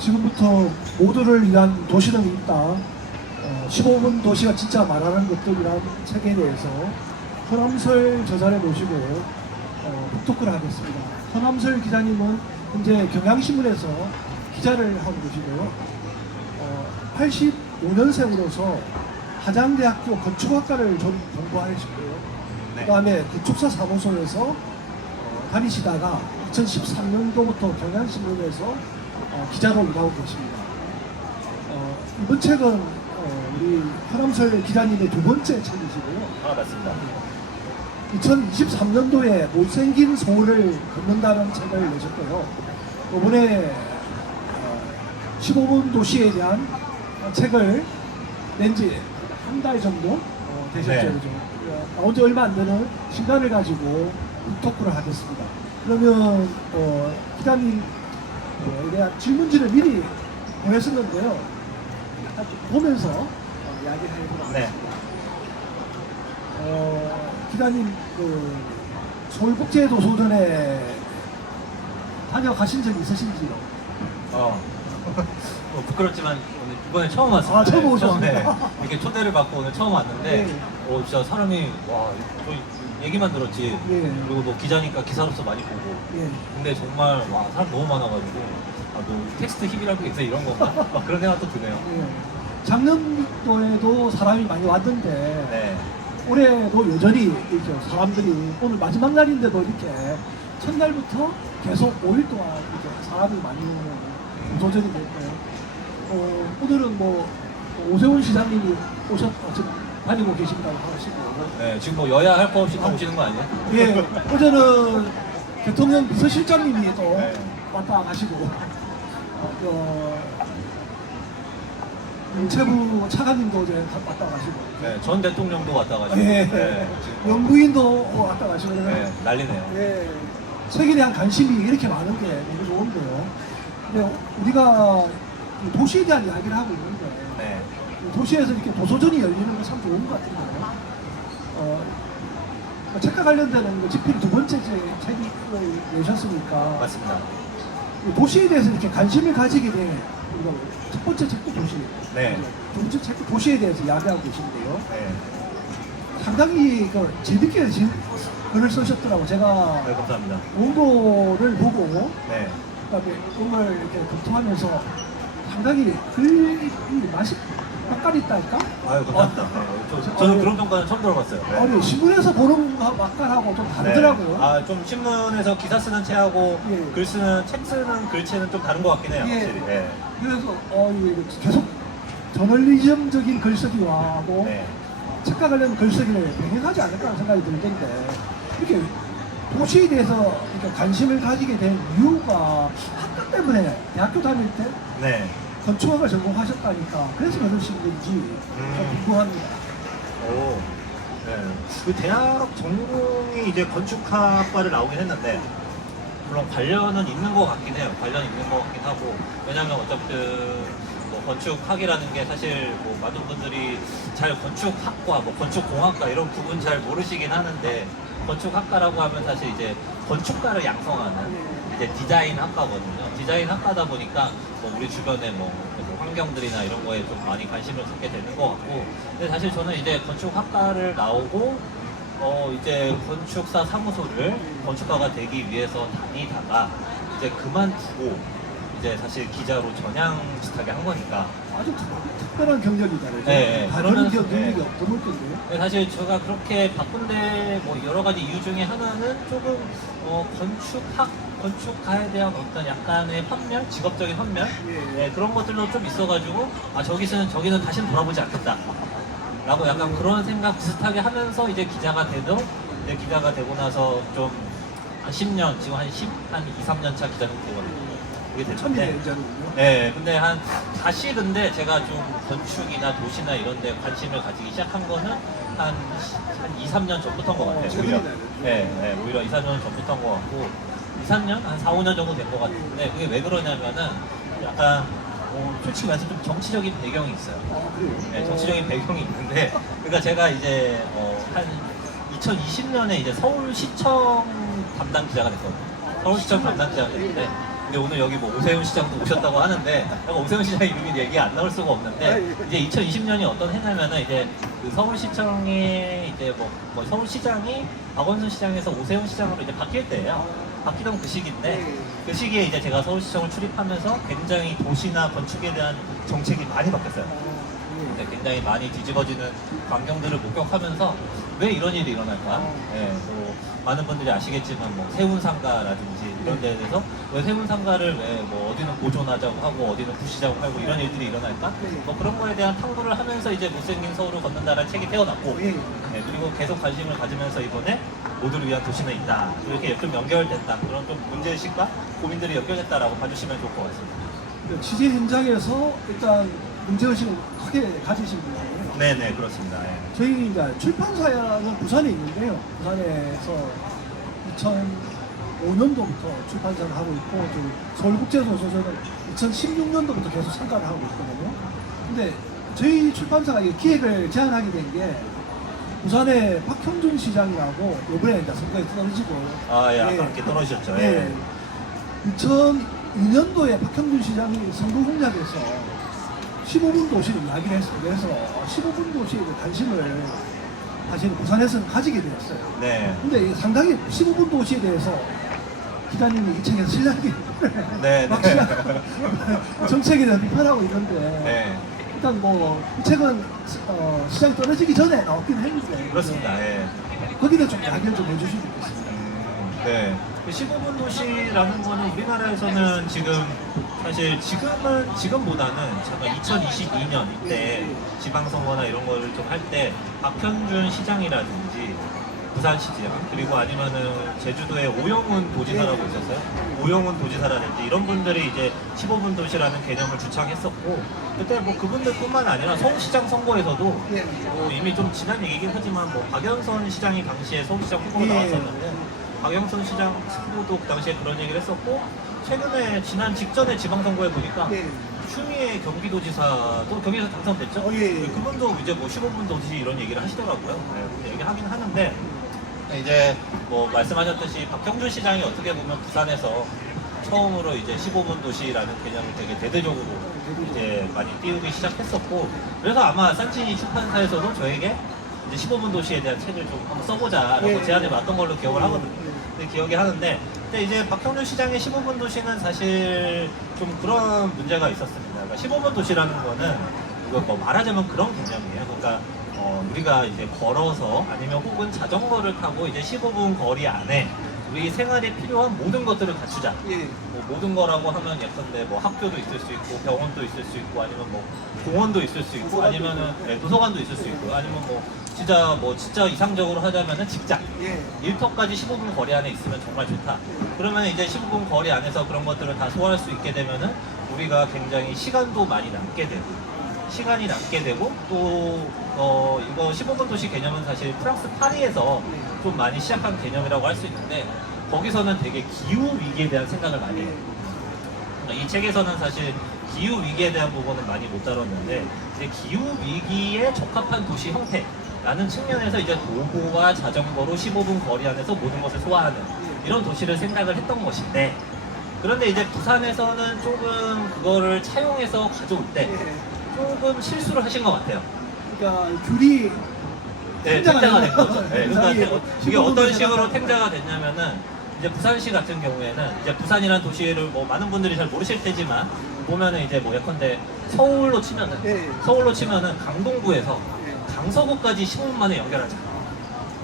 지금부터 모두를 위한 도시는 있다. 15분 도시가 진짜 말하는 것들이란 책에 대해서 허남설 저자를 모시고 북토크를 하겠습니다. 허남설 기자님은 현재 경향신문에서 기자를 하고 계시고요. 85년생으로서 하장대학교 건축학과를 공부하셨고요. 네. 그 다음에 건축사 사무소에서 다니시다가 2013년도부터 경향신문에서 기자로 일하고 계십니다. 이번 책은 우리 허남설 기자님의 두 번째 책이시고요. 아, 맞습니다. 2023년도에 못생긴 서울을 걷는다는 책을 내셨고요. 이번에 15분 도시에 대한 책을 낸 지 한 달 정도 되셨죠. 네. 그죠? 나온 지 얼마 안 되는 시간을 가지고 토크를 하겠습니다. 그러면 기자님 내가 질문지를 미리 보냈었는데요. 보면서 이야기를 해보도록 하겠습니다. 네. 기자님 그 서울국제도서관에 다녀가신 적 있으신지요? 부끄럽지만 오늘 이번에 처음 왔습니다. 아, 처음 오셨습니까? 네. 이렇게 초대를 받고 오늘 처음 왔는데, 네. 진짜 사람이, 저 얘기만 들었지. 네. 그리고 뭐 기자니까 기사로서 많이 보고. 예. 근데 정말, 사람 너무 많아가지고, 뭐 텍스트 힙이라고 해서 이런 건가? 그런 생각도 드네요. 예. 작년도에도 사람이 많이 왔는데 네. 올해도 여전히 이렇게 사람들이 오늘 마지막 날인데도 이렇게 첫날부터 계속 5일 동안 이렇게 사람이 많이 오는 도전이 됐고요. 오늘은 뭐 오세훈 시장님이 지금 다니고 계신다고 하시고, 네, 지금 뭐 여야 할 거 없이 다 오시는 거 아니에요? 예, 어제는 대통령 비서실장님이 또 네. 왔다 가시고, 문체부 차관님도 어제 왔다 가시고, 네, 전 대통령도 왔다 가시고. 예, 네, 지금 영부인도 왔다 가시고, 네, 난리네요. 예, 책에 대한 관심이 이렇게 많은 게 너무 좋은데요. 근데 우리가 이 도시에 대한 이야기를 하고 있는데, 네. 도시에서 이렇게 도서전이 열리는 건 참 좋은 것 같은데요. 책과 관련되는 집필 두 번째 책을 내셨으니까, 맞습니다. 도시에 대해서 이렇게 관심을 가지게 된 우리가 첫 번째 책도 도시, 네. 두 번째 책도 도시에 대해서 이야기하고 계신데요. 네. 상당히 재밌게 글을 쓰셨더라고. 제가 네, 감사합니다. 원고를 보고 네. 그다음에 오늘 이렇게 검토하면서 상당히 글이 맛이 맛깔이 있다니까? 아유, 감사합니다. 저는 그런 평가는 처음 들어봤어요. 네. 아니, 신문에서 보는 맛깔하고 좀 다르더라고요. 네. 좀 신문에서 기사 쓰는 체하고 예. 책 쓰는 글체는 좀 다른 것 같긴 해요. 예. 확실히. 네. 그래서 이게 계속 저널리즘적인 글쓰기와 하고 네. 책과 관련 글쓰기를 병행하지 않을까 하는 생각이 들던데, 이렇게 도시에 대해서 이렇게 관심을 가지게 된 이유가 학교 때문에 대학교 다닐 때 네. 건축학을 전공하셨다니까 그래서 그러신 건지 좀 궁금합니다. 오. 네. 그 대학 전공이 이제 건축학과를 나오긴 했는데, 물론 관련은 있는 것 같긴 해요. 관련 있는 것 같긴 하고, 왜냐면 어차피 뭐 건축학이라는 게 사실 뭐 많은 분들이 잘 건축학과, 뭐 건축공학과 이런 구분 잘 모르시긴 하는데, 건축학과라고 하면 사실 이제 건축가를 양성하는 이제 디자인 학과거든요. 디자인 학과다 보니까 뭐 우리 주변에 뭐 환경들이나 이런 거에 좀 많이 관심을 갖게 되는 것 같고, 근데 사실 저는 이제 건축학과를 나오고 이제 건축사 사무소를 건축가가 되기 위해서 다니다가 이제 그만두고 이제 사실 기자로 전향직하게 한 거니까. 아주 특별한 경력이다. 그죠? 네, 다른 그러면서, 경력이 네. 없을 텐데요. 네, 사실 제가 그렇게 바쁜데 뭐 여러 가지 이유 중에 하나는 조금 건축가에 대한 어떤 약간의 환멸, 직업적인 환멸, 네, 그런 것들도 좀 있어가지고 저기는 다시는 돌아보지 않겠다 라고 약간 그런 생각 비슷하게 하면서 이제 기자가 되고 나서 좀 한 10년, 지금 한 2, 3년 차 기자 정도 되거든요. 그게 천민의 됐는데, 인자는요. 네, 근데 다시 근데 제가 좀 건축이나 도시나 이런 데 관심을 가지기 시작한 거는 한 2, 3년 전부터인 것 같아요. 오히려. 최근이네요. 네, 오히려 2, 3년 전부터인 것 같고, 2, 3년? 한 4, 5년 정도 된 것 같은데, 그게 왜 그러냐면은 약간, 솔직히 말해서 좀 정치적인 배경이 있어요. 그래요? 네, 정치적인 배경이 있는데, 그러니까 제가 이제 한 2020년에 이제 서울시청 담당 기자가 됐거든요. 서울시청 담당 기자가 됐는데, 근데 오늘 여기 뭐 오세훈 시장도 오셨다고 하는데 약간 오세훈 시장 이름이 얘기 안 나올 수가 없는데 이제 2020년이 어떤 해냐면은 이제 그 서울시청이 이제 뭐 서울시장이 박원순 시장에서 오세훈 시장으로 이제 바뀔 때예요. 바뀌던 그 시기인데 그 시기에 이제 제가 서울시청을 출입하면서 굉장히 도시나 건축에 대한 정책이 많이 바뀌었어요. 네, 굉장히 많이 뒤집어지는 광경들을 목격하면서 왜 이런 일이 일어날까? 네, 뭐 많은 분들이 아시겠지만 뭐 세운상가라든지 이런 데에 대해서 왜 세운상가를 왜 뭐 어디는 보존하자고 하고 어디는 부시자고 하고 이런 일들이 일어날까? 뭐 그런 거에 대한 탐구를 하면서 이제 못생긴 서울을 걷는다라는 책이 태어났고 네, 그리고 계속 관심을 가지면서 이번에 모두를 위한 도시는 있다. 이렇게 좀 연결된다. 그런 좀 문제의식과 고민들이 연결됐다라고 봐주시면 좋을 것 같습니다. 취재 현장에서 일단 문제의식을 크게 가지신 분이에요. 네네 그렇습니다. 예. 저희 이제 출판사는 부산에 있는데요. 부산에서 2005년도부터 출판사를 하고 있고, 서울국제도서전은 2016년도부터 계속参加를 하고 있거든요. 근데 저희 출판사가 이 기획을 제안하게 된 게 부산에 박형준 시장이라고 이번에 이제 선거에 떨어지고 예, 아까 이렇게 떨어지셨죠. 네. 2002년도에 박형준 시장이 선거 공약에서 15분 도시를 이야기를 했어요. 그래서 15분 도시에 관심을 사실 부산에서는 가지게 되었어요. 네. 근데 상당히 15분 도시에 대해서 기자님이 이 책에서 신뢰하게 네. 막 정책에 대해서 비판하고 있는데 네. 일단 뭐 이 책은 시장이 떨어지기 전에 나왔긴 했는데 그렇습니다. 예. 거기다 좀 이야기를 좀 해주시면 좋겠습니다. 네. 15분 도시라는 거는 우리나라에서는 지금 사실 지금보다는 잠깐 2022년 이때 지방선거나 이런 거를 좀 할 때 박현준 시장이라든지 부산시장 그리고 아니면은 제주도에 오영훈 도지사라고 있었어요. 오영훈 도지사라든지 이런 분들이 이제 15분 도시라는 개념을 주창했었고 그때 뭐 그분들뿐만 아니라 서울시장 선거에서도 이미 좀 지난 얘기긴 하지만 뭐 박연선 시장이 당시에 서울시장 후보로 나왔었는데 박영선 시장 후보도 그 당시에 그런 얘기를 했었고 최근에 지난 직전에 지방선거에 보니까 추미애 경기도지사도 경기도에서 당선됐죠. 그분도 이제 뭐 15분 도시 이런 얘기를 하시더라고요. 네, 그런 얘기 하긴 하는데 이제 뭐 말씀하셨듯이 박형준 시장이 어떻게 보면 부산에서 처음으로 이제 15분 도시라는 개념을 되게 대대적으로 이제 많이 띄우기 시작했었고 그래서 아마 산신이 출판사에서도 저에게 이제 15분 도시에 대한 책을 좀 한번 써보자라고 제안을 왔던 걸로 기억을 하거든요. 기억이 하는데 근데 이제 박형준 시장의 15분 도시는 사실 좀 그런 문제가 있었습니다. 그러니까 15분 도시라는 거는 이거 뭐 말하자면 그런 개념이에요. 그러니까 우리가 이제 걸어서 아니면 혹은 자전거를 타고 이제 15분 거리 안에 우리 생활에 필요한 모든 것들을 갖추자. 뭐 모든 거라고 하면 예컨대 뭐 학교도 있을 수 있고 병원도 있을 수 있고 아니면 뭐 공원도 있을 수 있고 아니면은 도서관도 있을 수 있고 아니면 뭐 진짜 이상적으로 하자면은 직장 일터까지 15분 거리 안에 있으면 정말 좋다. 그러면 이제 15분 거리 안에서 그런 것들을 다 소화할 수 있게 되면은 우리가 굉장히 시간도 많이 남게 되고 또 이거 15분 도시 개념은 사실 프랑스 파리에서 좀 많이 시작한 개념이라고 할 수 있는데 거기서는 되게 기후 위기에 대한 생각을 많이 해요. 이 책에서는 사실 기후 위기에 대한 부분은 많이 못 다뤘는데 이제 기후 위기에 적합한 도시 형태라는 측면에서 이제 도보와 자전거로 15분 거리 안에서 모든 것을 소화하는 이런 도시를 생각을 했던 것인데 그런데 이제 부산에서는 조금 그거를 차용해서 가져올 때 조금 실수를 하신 것 같아요. 그러니까 귤이 탱자가 된 거죠. 그러니까 이게 어떤 15분 식으로 도시가 탱자가 됐냐면은 이제 부산시 같은 경우에는 이제 부산이라는 도시를 뭐 많은 분들이 잘 모르실 테지만 보면은 이제 뭐 예컨대 서울로 치면은 강동구에서 강서구까지 15분 만에 연결하자.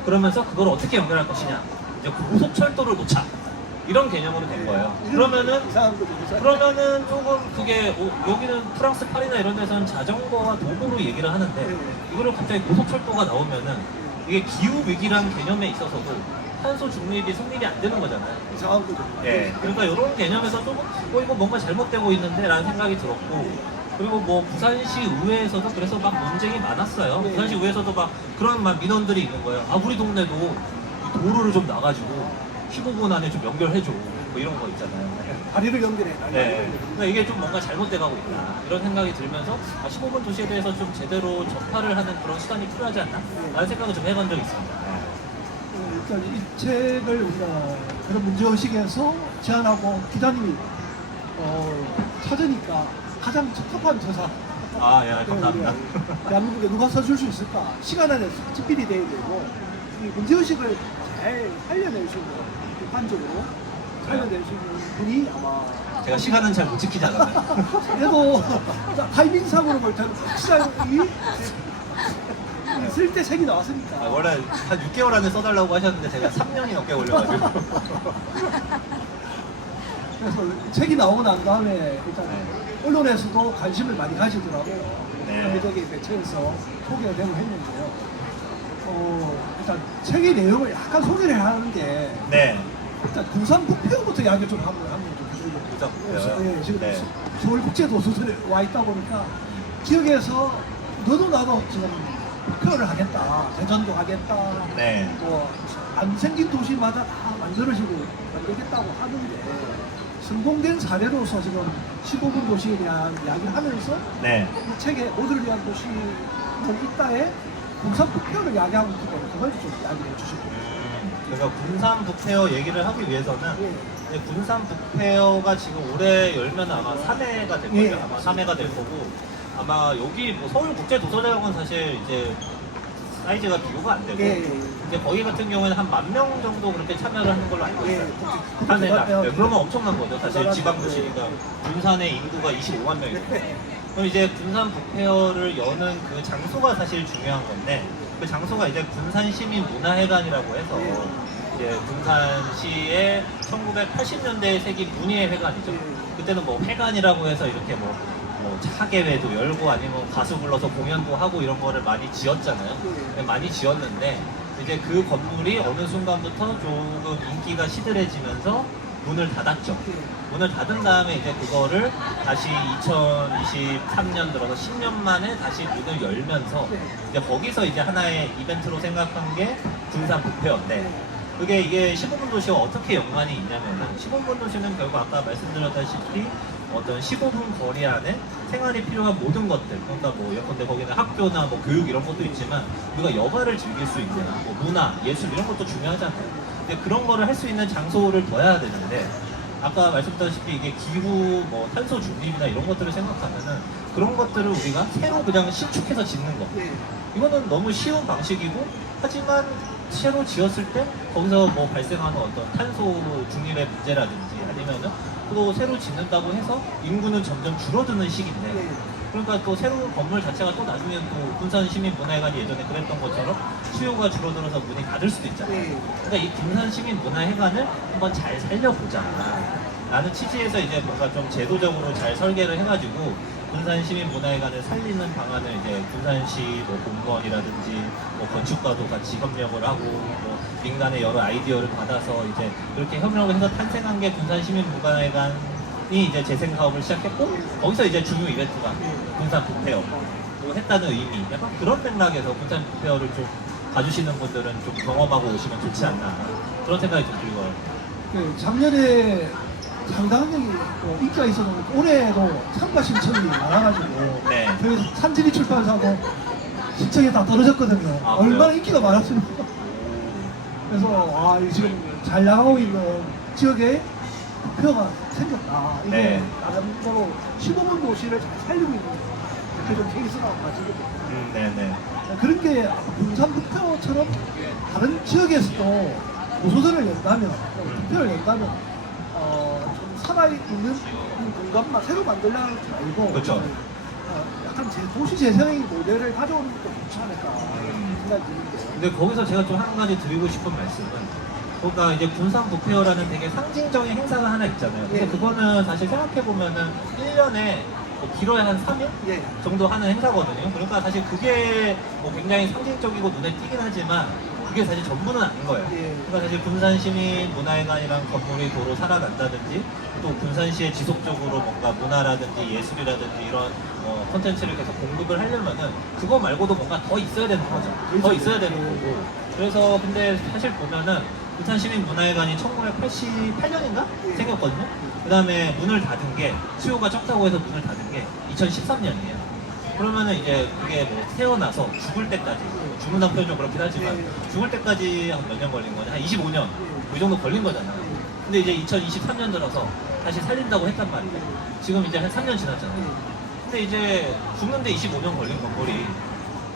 그러면서 그걸 어떻게 연결할 것이냐. 이제 고속철도를 놓자. 이런 개념으로 된 거예요. 그러면은 조금 그게 여기는 프랑스 파리나 이런 데서는 자전거와 도보로 얘기를 하는데 이거를 갑자기 고속철도가 나오면은 이게 기후 위기라는 개념에 있어서도 탄소 중립이 성립이 안 되는 거잖아요. 예. 그러니까 이런 개념에서 조금 이거 뭔가 잘못되고 있는데라는 생각이 들었고 그리고 뭐 부산시 의회에서도 그래서 막 논쟁이 많았어요. 부산시 의회에서도 막 그런 막 민원들이 있는 거예요. 아 우리 동네도 도로를 좀 놔가지고 15분 안에 좀 연결해줘. 뭐 이런 거 있잖아요. 다리를 연결해. 네. 그러니까 이게 좀 뭔가 잘못돼 가고 있다. 이런 생각이 들면서 15분 도시에 대해서 좀 제대로 전파를 하는 그런 수단이 필요하지 않나? 라는 생각을 좀 해본 적이 있습니다. 일단 이 책을 우리가 그런 문제의식에서 제안하고 기자님이 찾으니까 가장 적합한 저사. 아, 예, 감사합니다. 대한민국에 누가 써줄 수 있을까? 시간 안에 집필이 돼야 되고 이 문제의식을 잘 살려낼 수 있는 객관적으로 살려낼 수 있는 분이 아마 제가 시간은 잘 못 지키지 않았나요? 그래도 타이밍상으로 볼 때는 시간이 쓸 때 책이 나왔으니까. 아, 원래 한 6개월 안에 써달라고 하셨는데 제가 3년이 넘게 걸려가지고. 그래서 책이 나오고 난 다음에 일단 언론에서도 관심을 많이 가지더라고요. 네. 사회적인 매체에서 소개가 되고 했는데요. 일단 책의 내용을 약간 소개를 하는 게 네. 일단 군산 부패부터 이야기 좀 하면 좀 군산 부패요? 네, 지금 네. 서울 국제도서관에 와 있다 보니까 지역에서 너도 나도 지금 부패를 하겠다, 대전도 하겠다, 네. 뭐 안 생긴 도시마다 다 만들겠다고 하는데 성공된 사례로서 지금 15분 도시에 대한 이야기를 하면서 네. 이 책에 모두를 위한 도시는 있다에 군산 부패를 이야기하고 있기 때문에 그걸 좀 이야기해 주시고. 그러니까 군산 북페어 얘기를 하기 위해서는 예. 이제 군산 북페어가 지금 올해 열면 아마 3회가 될 거죠. 예. 아마 3회가 될 거고 아마 여기 뭐 서울국제도서관은 사실 이제 사이즈가 비교가 안 되고 예. 이제 거기 같은 경우에는 한 10,000명 정도 그렇게 참여를 하는 걸로 알고 있어요. 예. 한 해당. 대단해요. 그러면 엄청난 거죠. 사실 대단하죠. 지방도시니까 군산의 인구가 25만 명이거든요. 네. 그럼 이제 군산 북페어를 여는 그 장소가 사실 중요한 건데 그 장소가 이제 군산시민문화회관이라고 해서 이제 군산시의 1980년대에 생긴 문예회관이죠. 그때는 뭐 회관이라고 해서 이렇게 뭐 차계회도 열고 아니면 가수 불러서 공연도 하고 이런 거를 많이 지었잖아요. 많이 지었는데 이제 그 건물이 어느 순간부터 조금 인기가 시들해지면서 문을 닫았죠. 문을 닫은 다음에 이제 그거를 다시 2023년 들어서 10년 만에 다시 문을 열면서 이제 거기서 이제 하나의 이벤트로 생각한 게 군산 북페어인데 그게 이게 15분 도시와 어떻게 연관이 있냐면은 15분 도시는 결국 아까 말씀드렸다시피 어떤 15분 거리 안에 생활이 필요한 모든 것들 그러니까 뭐 예컨대 거기는 학교나 뭐 교육 이런 것도 있지만 우리가 여가를 즐길 수 있는 뭐 문화, 예술 이런 것도 중요하잖아요. 근데 그런 거를 할 수 있는 장소를 둬야 되는데 아까 말씀드렸다시피 이게 기후, 뭐 탄소 중립이나 이런 것들을 생각하면은 그런 것들을 우리가 새로 그냥 신축해서 짓는 거 이거는 너무 쉬운 방식이고 하지만 새로 지었을 때 거기서 뭐 발생하는 어떤 탄소 중립의 문제라든지 아니면은 또 새로 짓는다고 해서 인구는 점점 줄어드는 시기인데 그러니까 또 새로운 건물 자체가 또 나중에 또 군산시민문화회관이 예전에 그랬던 것처럼 수요가 줄어들어서 문이 닫을 수도 있잖아요. 그러니까 이 군산시민문화회관을 한번 잘 살려보자 라는 취지에서 이제 뭔가 좀 제도적으로 잘 설계를 해가지고 군산시민문화회관을 살리는 방안을 이제 군산시 뭐 공무원이라든지 뭐 건축가도 같이 협력을 하고 뭐 민간의 여러 아이디어를 받아서 이제 그렇게 협력을 해서 탄생한 게 군산시민문화회관이 이제 재생 사업을 시작했고 거기서 이제 중요 이벤트가 군산 북페어 또 했다는 의미 약간 그런 맥락에서 군산 북페어를 좀 가주시는 분들은 좀 경험하고 오시면 좋지 않나 그런 생각이 좀 들고요. 작년에 상당히 인기가 있었는데 올해도 참가 신청이 많아가지고 네. 저희 산지리 출판사도 신청이 다 떨어졌거든요. 아, 얼마나 그래요? 인기가 많았습니까? 그래서 이게 지금 잘 나가고 있는 지역에 부표가 생겼다. 이게 네. 나름대로 15분 도시를 잘 살리고 있는 대표적 케이스라고 가지고 네네. 그런 게 군산 부표처럼 다른 지역에서도 도서관을 연다면 부표를 연다면 좀 살아있는 공간만 새로 만들려는 게 아니고 그렇죠. 약간 도시 재생의 모델을 가져오는 것도 좋지 않을까 생각이 드는데요. 근데 거기서 제가 좀 한 가지 드리고 싶은 말씀은 그러니까 이제 군산 북페어라는 되게 상징적인 행사가 하나 있잖아요. 근데 예. 그거는 사실 생각해보면은 1년에 뭐 길어야 한 3일 예. 정도 하는 행사거든요. 그러니까 사실 그게 뭐 굉장히 상징적이고 눈에 띄긴 하지만 그게 사실 전부는 아닌 거예요. 예. 그러니까 사실 군산시민문화회관이랑 건물이 도로 살아난다든지 또 군산시에 지속적으로 뭔가 문화라든지 예술이라든지 이런 콘텐츠를 계속 공급을 하려면은 그거 말고도 뭔가 더 있어야 되는 거죠. 더 있어야 되는 거고. 그래서 근데 사실 보면은 군산시민문화회관이 1988년인가 생겼거든요. 그 다음에 문을 닫은 게 수요가 적다고 해서 문을 닫은 게 2013년이에요. 그러면은 이제 그게 뭐 태어나서 죽을 때까지 죽는다는 표현 좀 그렇긴 하지만 죽을 때까지 한 몇 년 걸린 거냐? 한 25년 이 정도 걸린 거잖아요. 근데 이제 2023년 들어서 다시 살린다고 했단 말이에요. 지금 이제 한 3년 지났잖아요. 근데 이제 죽는데 25년 걸린 건물이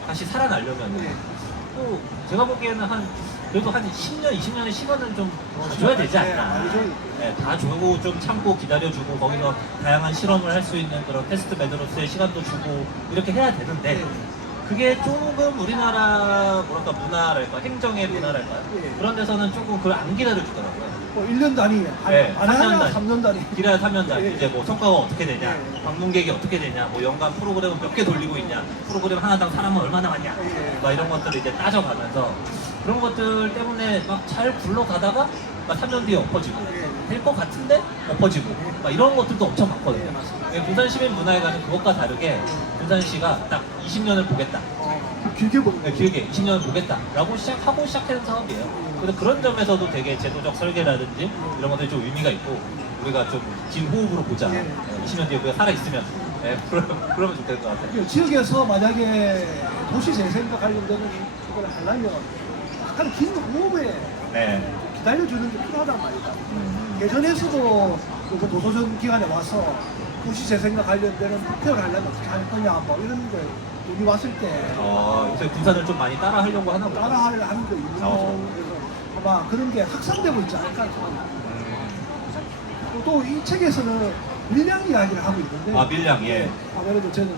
다시 살아나려면 또 제가 보기에는 그래도 한 10년, 20년의 시간은 좀 줘야 되지 않나. 네, 다 주고 좀 참고 기다려주고 거기서 다양한 실험을 할 수 있는 그런 테스트 베드로스의 시간도 주고 이렇게 해야 되는데 그게 조금 우리나라 뭐랄까 문화랄까 행정의 문화랄까 그런 데서는 조금 그걸 안 기다려주더라고요. 뭐 1년 단위, 네, 안 하냐 3년 단위. 3년 단위. 길어야 3년 단 예. 이제 뭐 성과가 어떻게 되냐, 예. 방문객이 어떻게 되냐, 뭐 연간 프로그램을 몇 개 돌리고 있냐, 프로그램 하나당 사람은 얼마나 왔냐, 예. 막 이런 것들을 이제 따져가면서 그런 것들 때문에 막 잘 굴러가다가 막 3년 뒤에 엎어지고 될 것 같은데 엎어지고 막 이런 것들도 엄청 많거든요. 예, 맞습니다. 예, 부산 시민 문화회관은 그것과 다르게 부산시가 딱 20년을 보겠다. 길게 보는 네, 길게 20년을 보겠다라고 시작하는 사업이에요. 그래서 그런 점에서도 되게 제도적 설계라든지 이런 것들이 좀 의미가 있고 우리가 좀 긴 호흡으로 보자. 예. 20년 뒤에 우리가 살아있으면 그러면 좋겠을 것 같아요. 지역에서 만약에 도시 재생과 관련되는 그걸 하려면 약간 긴 호흡에 네. 기다려주는 게 필요하단 말이다. 예전에서도 그 도서전 기관에 와서 도시 재생과 관련되는 투표를 하려면 어떻게 할 거냐 뭐 이런 거 여기 왔을 때 요새 부산을 좀 많이 따라 하려고 하나 보다. 따라하는 거 있는 거죠. 그래서 아마 그런 게 확산되고 있지 않을까 생각합니다. 또 이 책에서는 밀양 이야기를 하고 있는데 아, 밀양, 예. 아무래도 저는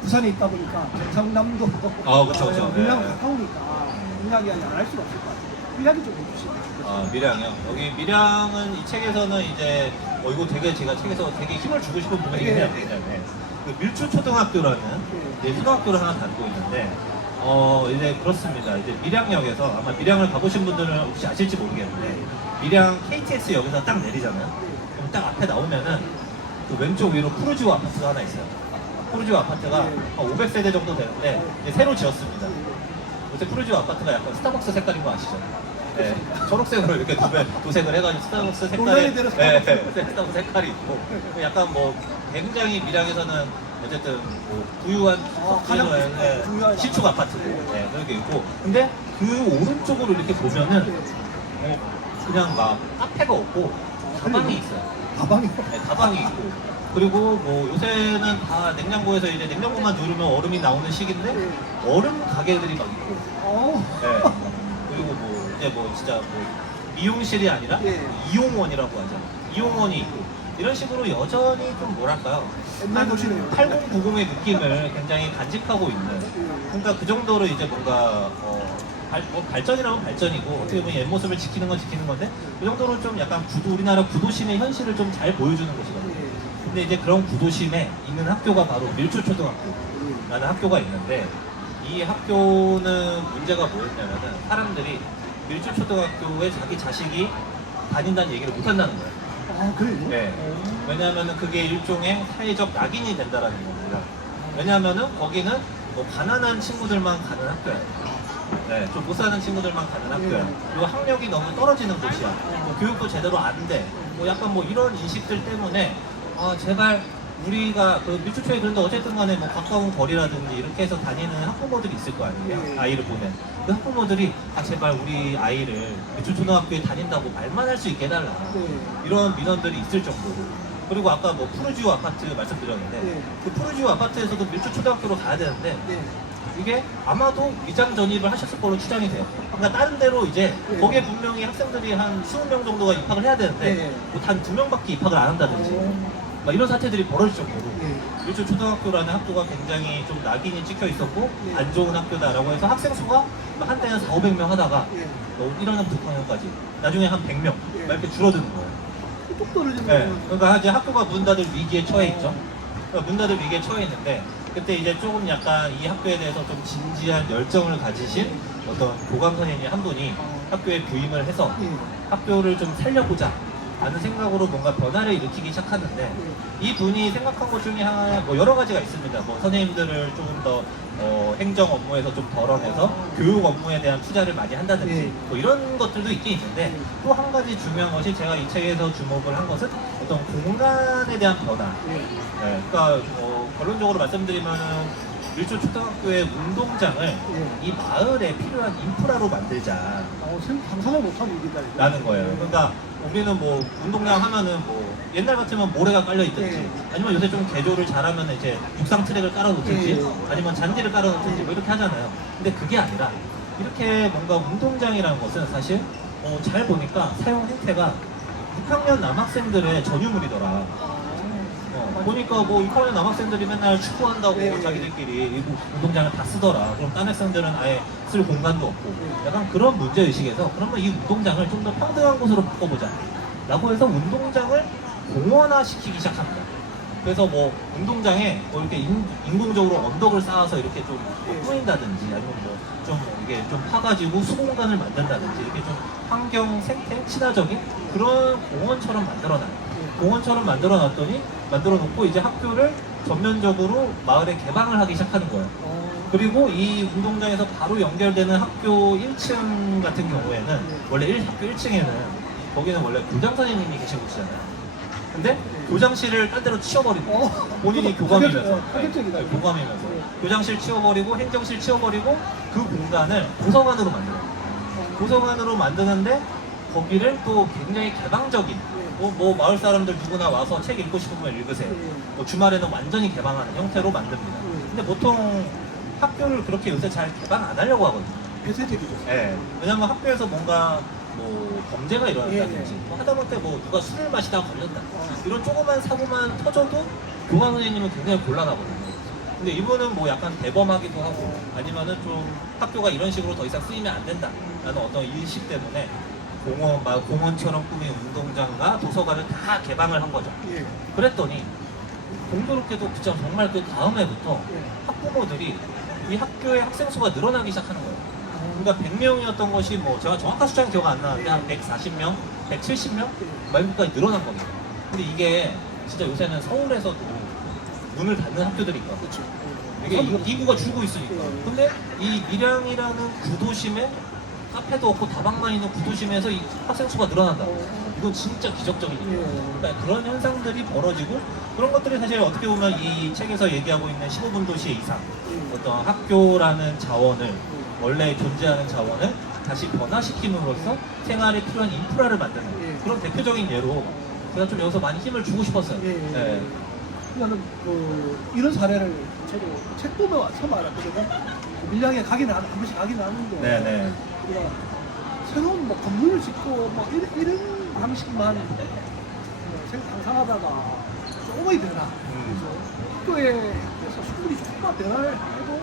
부산에 있다 보니까 경상남도 그쵸, 그쵸. 밀양 예. 가까우니까 밀양 이야기 안 할 수가 없을 것 같아요. 이야기 좀 해주시면. 밀양이요. 여기 밀양은 이 책에서는 이제 이거 되게 제가 책에서 되게 힘을 주고 싶은 부분이긴 해요. 네. 그 밀주초등학교라는 이제 초등학교를 하나 다니고 있는데 이제 그렇습니다. 이제 밀양역에서 아마 밀양을 가보신 분들은 혹시 아실지 모르겠는데 밀양 KTX역에서 딱 내리잖아요. 그럼 딱 앞에 나오면은 그 왼쪽 위로 푸르지오 아파트가 하나 있어요. 푸르지오 아파트가 한 500세대 정도 되는데 이제 새로 지었습니다. 요새 푸르지오 아파트가 약간 스타벅스 색깔인 거 아시죠? 네, 초록색으로 이렇게 도색을 해가지고 스타벅스 색깔이 논란이 되는 스타벅스 색깔이 있고 약간 뭐 굉장히 밀양에서는 어쨌든 뭐 부유한 가장 부유한 신축 아파트고 그렇게 있고 근데 그 오른쪽으로 이렇게 보면은 그냥 막 카페가 없고 가방이 있어요. 가방이 네, 가방이 있고 그리고 뭐 요새는 다 냉장고에서 이제 냉장고만 누르면 얼음이 나오는 시기인데 얼음 가게들이 막 있고 네. 그리고 뭐 이제 뭐 진짜 뭐 미용실이 아니라 이용원이라고 하죠. 이용원이 있고 이런 식으로 여전히 좀 뭐랄까요? 옛날 도시네요. 8090의 느낌을 굉장히 간직하고 있는. 그러니까 그 정도로 이제 뭔가 뭐 발전이라면 발전이고 어떻게 보면 옛 모습을 지키는 건 지키는 건데 그 정도로 좀 약간 우리나라 구도심의 현실을 좀 잘 보여주는 곳이거든요. 근데 이제 그런 구도심에 있는 학교가 바로 밀주초등학교라는 학교가 있는데 이 학교는 문제가 뭐였냐면은 사람들이 밀주초등학교에 자기 자식이 다닌다는 얘기를 못 한다는 거예요. 아 그래요? 네. 왜냐하면은 그게 일종의 사회적 낙인이 된다라는 겁니다. 왜냐하면은 거기는 뭐 가난한 친구들만 가는 학교예요. 네, 좀 못 사는 친구들만 가는 학교야. 그리고 학력이 너무 떨어지는 곳이야. 뭐 교육도 제대로 안 돼. 뭐 약간 뭐 이런 인식들 때문에 제발 우리가 그 밀주초에 그런데 어쨌든 간에 뭐 가까운 거리라든지 이렇게 해서 다니는 학부모들이 있을 거 아니에요. 아이를 보낸. 그 학부모들이 제발 우리 아이를 밀주초등학교에 다닌다고 말만 할 수 있게 해달라. 이런 민원들이 있을 정도로. 그리고 아까 뭐 푸르지오 아파트 말씀드렸는데 그 푸르지오 아파트에서도 밀주초등학교로 가야 되는데 이게 아마도 위장 전입을 하셨을 걸로 추정이 돼요. 그러니까 다른 데로 이제 거기에 분명히 학생들이 한 20명 정도가 입학을 해야 되는데 뭐 단 2명밖에 입학을 안 한다든지 막 이런 사태들이 벌어질 정도로 밀주 초등학교라는 학교가 굉장히 좀 낙인이 찍혀 있었고 안 좋은 학교다라고 해서 학생 수가 한 대는 400~500명 하다가 1학년부터 6학년까지 나중에 한 100명 막 이렇게 줄어드는 거예요. 뚝 떨어지는 그러니까 이제 학교가 문 닫을 위기에 처해 있죠. 그러니까 문 닫을 위기에 처해 있는데 그때 이제 조금 약간 이 학교에 대해서 좀 진지한 열정을 가지신 어떤 교감 선생님 한 분이 학교에 부임을 해서 학교를 좀 살려보자 라는 생각으로 뭔가 변화를 일으키기 시작하는데 이 분이 생각한 것 중에 하나 뭐 여러 가지가 있습니다. 뭐 선생님들을 조금 더 행정 업무에서 좀 덜어내서 교육 업무에 대한 투자를 많이 한다든지 뭐 이런 것들도 있긴 있는데 또 한 가지 중요한 것이 제가 이 책에서 주목을 한 것은 어떤 공간에 대한 변화. 그러니까 결론적으로 말씀드리면은 밀주 초등학교의 운동장을 이 마을에 필요한 인프라로 만들자. 상상을 못한 일이다. 라는 거예요. 그러니까 우리는 뭐 운동장 하면은 뭐 옛날 같으면 모래가 깔려 있든지 네. 아니면 요새 좀 개조를 잘하면 이제 육상 트랙을 깔아놓든지 네. 아니면 잔디를 깔아놓든지 뭐 이렇게 하잖아요. 근데 그게 아니라 이렇게 뭔가 운동장이라는 것은 사실 잘 보니까 사용 행태가 6학년 남학생들의 전유물이더라. 보니까 뭐 6학년 남학생들이 맨날 축구한다고 네. 자기들끼리 이 운동장을 다 쓰더라. 그럼 딴 학생들은 아예 쓸 공간도 없고 네. 약간 그런 문제의식에서 그러면 이 운동장을 좀 더 평등한 곳으로 바꿔보자 라고 해서 운동장을 공원화시키기 시작합니다. 그래서 뭐 운동장에 뭐 이렇게 인공적으로 언덕을 쌓아서 이렇게 좀 꾸민다든지 아니면 뭐 좀 이게 좀 파가지고 수공간을 만든다든지 이렇게 좀 환경 생태 친화적인 그런 공원처럼 만들어놔요. 공원처럼 만들어 놓고 이제 학교를 전면적으로 마을에 개방을 하기 시작하는 거예요. 그리고 이 운동장에서 바로 연결되는 학교 1층 같은 경우에는 원래 학교 1층에는 거기는 원래 교장 선생님이 계신 곳이잖아요. 근데 교장실을 딴 데로 치워버리고 본인이 교감이면서 파격적이다. 교감이면서 교장실 치워버리고 행정실 치워버리고 그 공간을 도서관으로 만들어요. 도서관으로 만드는데 거기를 또 굉장히 개방적인 뭐 마을 사람들 누구나 와서 책 읽고 싶으면 읽으세요. 뭐 주말에는 완전히 개방하는 형태로 만듭니다. 근데 보통 학교를 그렇게 요새 잘 개방 안 하려고 하거든요. 폐쇄적이죠. 예. 왜냐면 학교에서 뭔가 뭐 범죄가 일어난다든지 예, 예. 뭐 하다못해 뭐 누가 술을 마시다가 걸렸다 이런 조그만 사고만 터져도 교감 선생님은 굉장히 곤란하거든요. 근데 이분은 뭐 약간 대범하기도 하고 아니면은 좀 학교가 이런 식으로 더 이상 쓰이면 안 된다라는 어떤 인식 때문에 공원처럼 꾸민 운동장과 도서관을 다 개방을 한 거죠. 예. 그랬더니 공교롭게도 진짜 정말 그 다음 해부터 예. 학부모들이 이 학교의 학생 수가 늘어나기 시작하는 거예요. 그러니까 100명이었던 것이 뭐 제가 정확한 숫자는 기억 안 나는데 한 140명, 170명 말고까지 늘어난 겁니다. 근데 이게 진짜 요새는 서울에서도 문을 닫는 학교들이 있거든요. 그렇죠. 이게 인구가 줄고 있으니까. 예. 근데 이 밀양이라는 구도심에 카페도 없고 다방만 있는 구도심에서 이 학생 수가 늘어난다. 이건 진짜 기적적인 일이에요. 그러니까 그런 현상들이 벌어지고 그런 것들이 사실 어떻게 보면 이 책에서 얘기하고 있는 15분 도시의 이상 어떤 학교라는 자원을 원래 존재하는 자원을 다시 변화시킴으로써 생활에 필요한 인프라를 만드는 그런 대표적인 예로 제가 좀 여기서 많이 힘을 주고 싶었어요. 네. 나는 이런 사례를 저도 책 보면 처음 알았거든요. 밀양에 한 번씩 가긴 하는데 네네. 우리가 새로운 뭐 건물을 짓고 뭐 이런 방식만 상상하다가 조금이 되나 학교에서 충분히 조금만 변화를 해도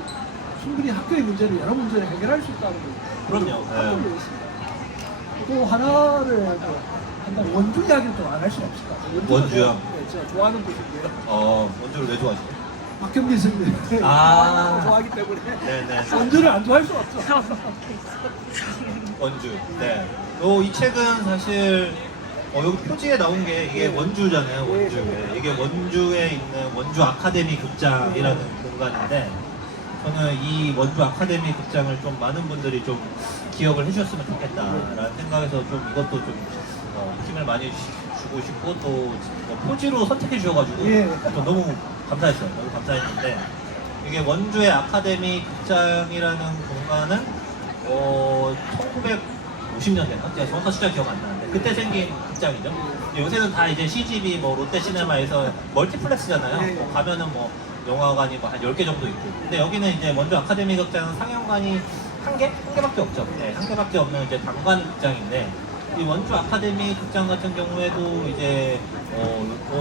충분히 학교의 문제를 여러 문제를 해결할 수 있다는 걸 그럼요. 확인되어 있습니다. 또 하나를 한다면 원주 이야기를 또 안 할 수는 없을 것 같아요. 원주요? 네, 제가 좋아하는 곳인데요. 원주를 왜 좋아하시죠? 박경민 선생님 좋아하기 때문에 네네. 원주를 안 좋아할 수 없죠. 원주. 네. 이 책은 사실 여기 표지에 나온 게 이게 원주잖아요. 원주. 네. 이게 원주에 있는 원주 아카데미 극장이라는 공간인데 저는 이 원주 아카데미 극장을 좀 많은 분들이 좀 기억을 해주셨으면 좋겠다라는 생각에서 좀 이것도 좀 힘을 많이 주고 싶고 또 표지로 선택해 주셔가지고 저 너무 감사했어요. 너무 감사했는데 이게 원주의 아카데미 극장이라는 공간은 1950년대나 제가 정확한 숫자 기억 안 나는데 그때 생긴 극장이죠. 요새는 다 이제 CGV 뭐 롯데시네마에서 멀티플렉스잖아요. 뭐 가면은 뭐 영화관이 뭐 한 10개 정도 있고 근데 여기는 이제 원주 아카데미 극장은 상영관이 한 개밖에 없죠. 네, 한 개밖에 없는 이제 단관 극장인데 이 원주 아카데미 극장 같은 경우에도 이제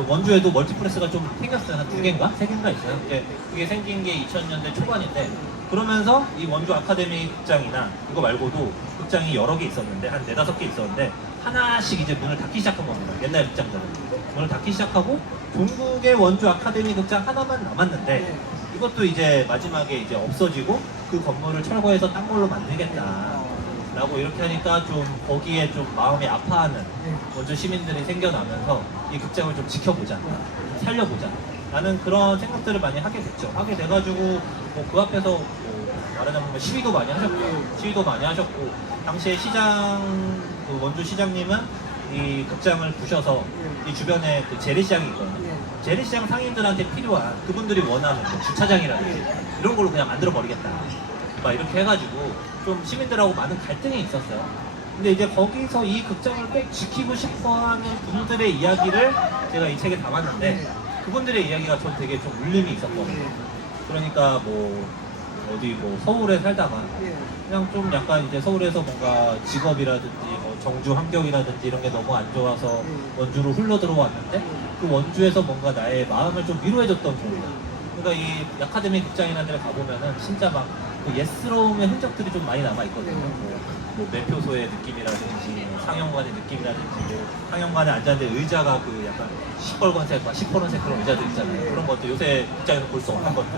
원주에도 멀티플렉스가 좀 생겼어요. 한 2개인가? 3개인가 있어요. 이제 그게 생긴 게 2000년대 초반인데 그러면서 이 원주 아카데미 극장이나 이거 말고도 극장이 여러 개 있었는데 한 4, 5개 있었는데 하나씩 이제 문을 닫기 시작한 겁니다. 옛날 극장들은 문을 닫기 시작하고 종국의 원주 아카데미 극장 하나만 남았는데 이것도 이제 마지막에 이제 없어지고 그 건물을 철거해서 딴 걸로 만들겠다 라고 이렇게 하니까 좀 거기에 좀 마음이 아파하는 원주 시민들이 생겨나면서 이 극장을 좀 지켜보자 살려보자 라는 그런 생각들을 많이 하게 됐죠. 하게 돼가지고 그 앞에서 말하자면 시위도 많이 하셨고 당시에 그 원주 시장님은 이 극장을 부셔서 이 주변에 그 재래시장이 있거든요. 재래시장 상인들한테 필요한 그분들이 원하는 뭐 주차장이라든지 이런 걸로 그냥 만들어 버리겠다 막 이렇게 해가지고 좀 시민들하고 많은 갈등이 있었어요. 근데 이제 거기서 이 극장을 꼭 지키고 싶어하는 분들의 이야기를 제가 이 책에 담았는데 그분들의 이야기가 전 되게 좀 울림이 있었거든요. 그러니까 뭐 어디 뭐 서울에 살다가 그냥 좀 약간 이제 서울에서 뭔가 직업이라든지 뭐 정주 환경이라든지 이런 게 너무 안 좋아서 원주로 흘러 들어왔는데 그 원주에서 뭔가 나의 마음을 좀 위로해줬던 분들. 그러니까 이 아카데미 극장이라는 데를 가보면은 진짜 막 그 옛스러움의 흔적들이 좀 많이 남아있거든요. 뭐 매표소의 느낌이라든지 뭐 상영관의 느낌이라든지 뭐 상영관에 앉았는데 의자가 그 약간 시뻘건색, 막 시퍼런색 그런 의자들 있잖아요. 그런 것들 요새 극장에서 볼 수 없는 것들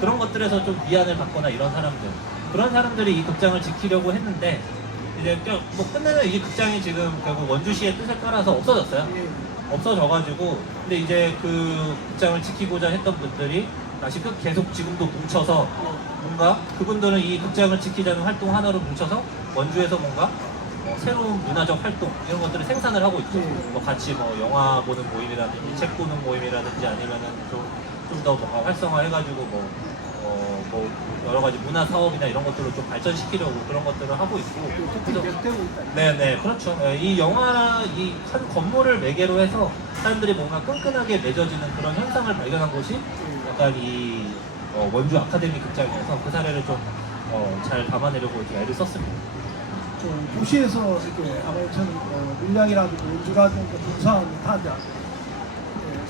그런 것들에서 좀 위안을 받거나 이런 사람들 그런 사람들이 이 극장을 지키려고 했는데 이제 뭐 끝내는 이 극장이 지금 결국 원주시의 뜻에 따라서 없어졌어요. 없어져가지고 근데 이제 그 극장을 지키고자 했던 분들이 다시 계속 지금도 뭉쳐서 뭔가 그분들은 이 극장을 지키자는 활동 하나로 뭉쳐서 원주에서 뭔가 새로운 문화적 활동 이런 것들을 생산을 하고 있죠. 뭐 같이 뭐 영화 보는 모임이라든지 책 보는 모임이라든지 아니면은 좀 더 뭔가 활성화해가지고 뭐 여러 가지 문화 사업이나 이런 것들을 좀 발전시키려고 그런 것들을 하고 있고. 네네 그렇죠. 이 영화 이 한 건물을 매개로 해서 사람들이 뭔가 끈끈하게 맺어지는 그런 현상을 발견한 곳이 약간 이 원주 아카데미 극장이어서 그 사례를 좀 잘 담아내려고 이렇게 애를 썼습니다. 도시에서 이렇게 아마 저는 밀양이라든지 원주라든지 군산 다 이제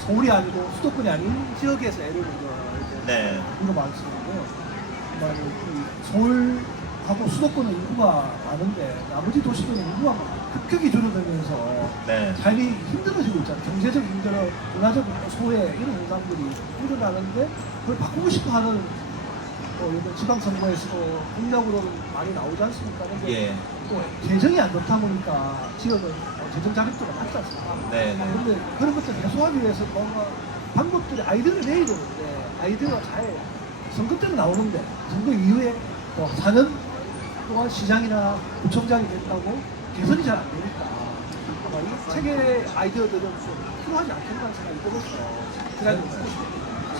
서울이 아니고 수도권이 아닌 지역에서 애를 네. 이거 많이 쓰는데요. 서울하고 수도권은 인구가 많은데 나머지 도시들은 인구가 급격히 줄어들면서 네. 삶이 힘들어지고 있잖아요. 경제적 힘들어, 문화적 소외 이런 현상들이 일어나는데 그걸 바꾸고 싶어하는 이번 지방선거에서도 공약으로는 많이 나오지 않습니까? 근데 예. 또 재정이 안 좋다 보니까 지역은 재정 자립도가 낮지 않습니까? 네. 근데 그런 것들 해소하기 위해서 뭔가 방법들이 아이디어를 내야 되는데 아이디어가 잘 선거 때는 나오는데 선거 이후에 뭐 4년 동안 시장이나 구청장이 됐다고 개선이 잘 안 되니까 아마 이 책의 아이디어들은 좀 필요하지 않겠다는 생각이 들었어요. 그래서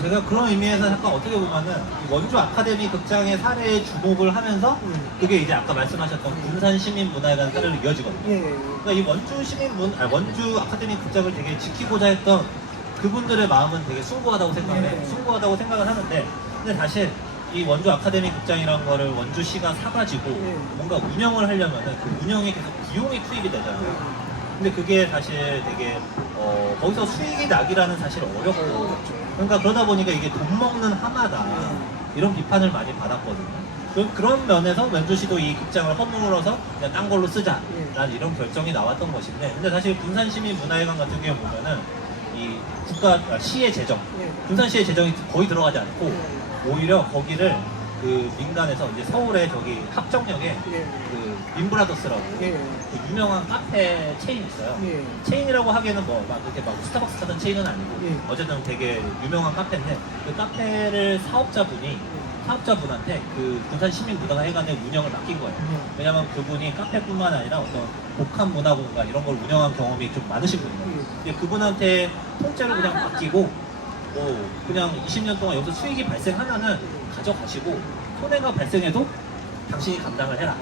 제가 그런 의미에서 약간 어떻게 보면은 이 원주 아카데미 극장의 사례에 주목을 하면서 그게 이제 아까 말씀하셨던 군산 시민문화회관 사례로 이어지거든요. 예. 그러니까 이 원주 아카데미 극장을 되게 지키고자 했던 그분들의 마음은 되게 숭고하다고 생각해요. 숭고하다고 생각을 하는데 근데 사실 이 원주 아카데미 극장이라는 거를 원주시가 사가지고 뭔가 운영을 하려면은 그 운영에 계속 비용이 투입이 되잖아요. 근데 그게 사실 되게 거기서 수익이 나기라는 사실 어렵고 그러니까 그러다 보니까 이게 돈 먹는 하마다 이런 비판을 많이 받았거든요. 그런 면에서 원주시도 이 극장을 허물어서 그냥 딴 걸로 쓰자라는 이런 결정이 나왔던 것인데 근데 사실 군산시민문화회관 같은 경우 보면은 이 시의 재정, 군산시의 재정이 거의 들어가지 않고 오히려 거기를 그 민간에서 이제 서울에 저기 합정역에 그 민브라더스라고 그 유명한 카페 체인 있어요. 체인이라고 하기에는 뭐 막 이렇게 막 스타벅스 같은 체인은 아니고 어쨌든 되게 유명한 카페인데 그 카페를 사업자분한테 그 군산시민문화회관의 운영을 맡긴 거예요. 왜냐면 그분이 카페뿐만 아니라 어떤 복합 문화공간 이런 걸 운영한 경험이 좀 많으신 분이에요. 근데 그분한테 통째로 그냥 맡기고 뭐 그냥 20년 동안 여기서 수익이 발생하면은 가져가시고 손해가 발생해도 당신이 감당을 해라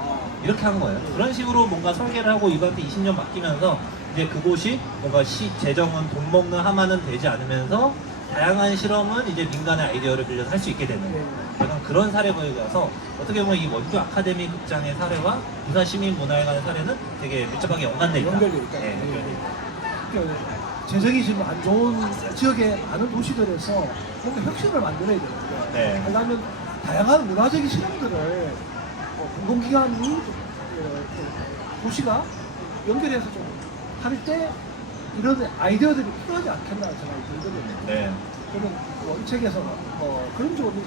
이렇게 한 거예요. 그런 식으로 뭔가 설계를 하고 이분한테 20년 맡기면서 이제 그곳이 뭔가 시 재정은 돈 먹는 하마는 되지 않으면서 다양한 실험은 이제 민간의 아이디어를 빌려서 할 수 있게 되는 약간 그런 사례보여서 어떻게 보면 이 원주 아카데미 극장의 사례와 부산 시민문화회관의 사례는 되게 밀접하게 연관돼 있다. 연결돼 있다. 네, 연결돼 있다. 재정이 지금 안 좋은 지역의 많은 도시들에서 뭔가 혁신을 만들어야 되는데 네. 왜냐하면 다양한 문화적인 실험들을 공공기관이 도시가 연결해서 좀 할 때 이런 아이디어들이 필요하지 않겠나 생각이 들거든요. 네. 저는 이 책에서 그런 점이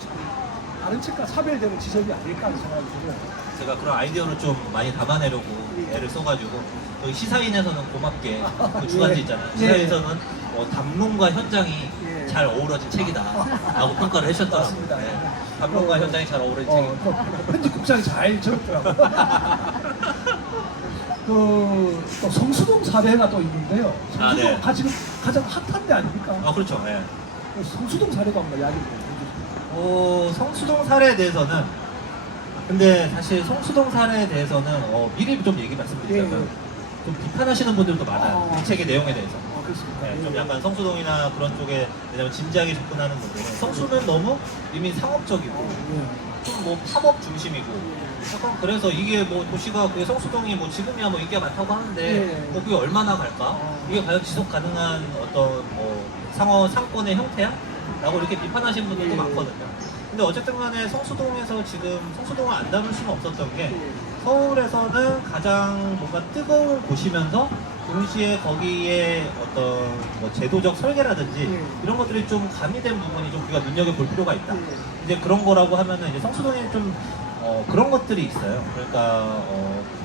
다른 책과 사별되는 지점이 아닐까 하는 생각이 들어요. 제가 그런 아이디어를 좀 많이 담아내려고 애를 써가지고 여기 시사인에서는 고맙게 그 주간지 있잖아요. 시사인에서는 담론과 현장이 잘 어우러진 책이다 라고 평가를 해주셨더라고요. 맞습니다. 네. 담론과 현장이 잘 어우러진 책이다. 편집국장이 잘 적었더라고요. 또 성수동 사례가 또 있는데요. 성수동가 지금 가장 핫한 데 아닙니까? 그렇죠. 네. 성수동 사례가 한번 이야기 좀 해주세요. 성수동 사례에 대해서는 근데 사실 성수동 사례에 대해서는 미리 좀 얘기 말씀드리자면 예. 좀 비판하시는 분들도 많아요. 이 책의 내용에 대해서. 그렇습니다. 네, 좀 약간 성수동이나 그런 쪽에 왜냐면 진지하게 접근하는 분들은 성수는 너무 이미 상업적이고 예. 좀 뭐 팝업 중심이고 약간 그래서 이게 뭐 도시가 그게 성수동이 뭐 지금이야 뭐 인기가 많다고 하는데 예. 뭐 그게 얼마나 갈까? 이게 과연 지속 가능한 어떤 뭐 상권의 형태야? 라고 이렇게 비판하시는 분들도 예. 많거든요. 근데 어쨌든 간에 성수동에서 지금 성수동을 안 다룰 수는 없었던 게 예. 서울에서는 가장 뭔가 뜨거운 곳이면서 동시에 거기에 어떤 뭐 제도적 설계라든지 예. 이런 것들이 좀 가미된 부분이 좀 우리가 눈여겨볼 필요가 있다. 예. 이제 그런 거라고 하면은 이제 성수동에 좀 그런 것들이 있어요. 그러니까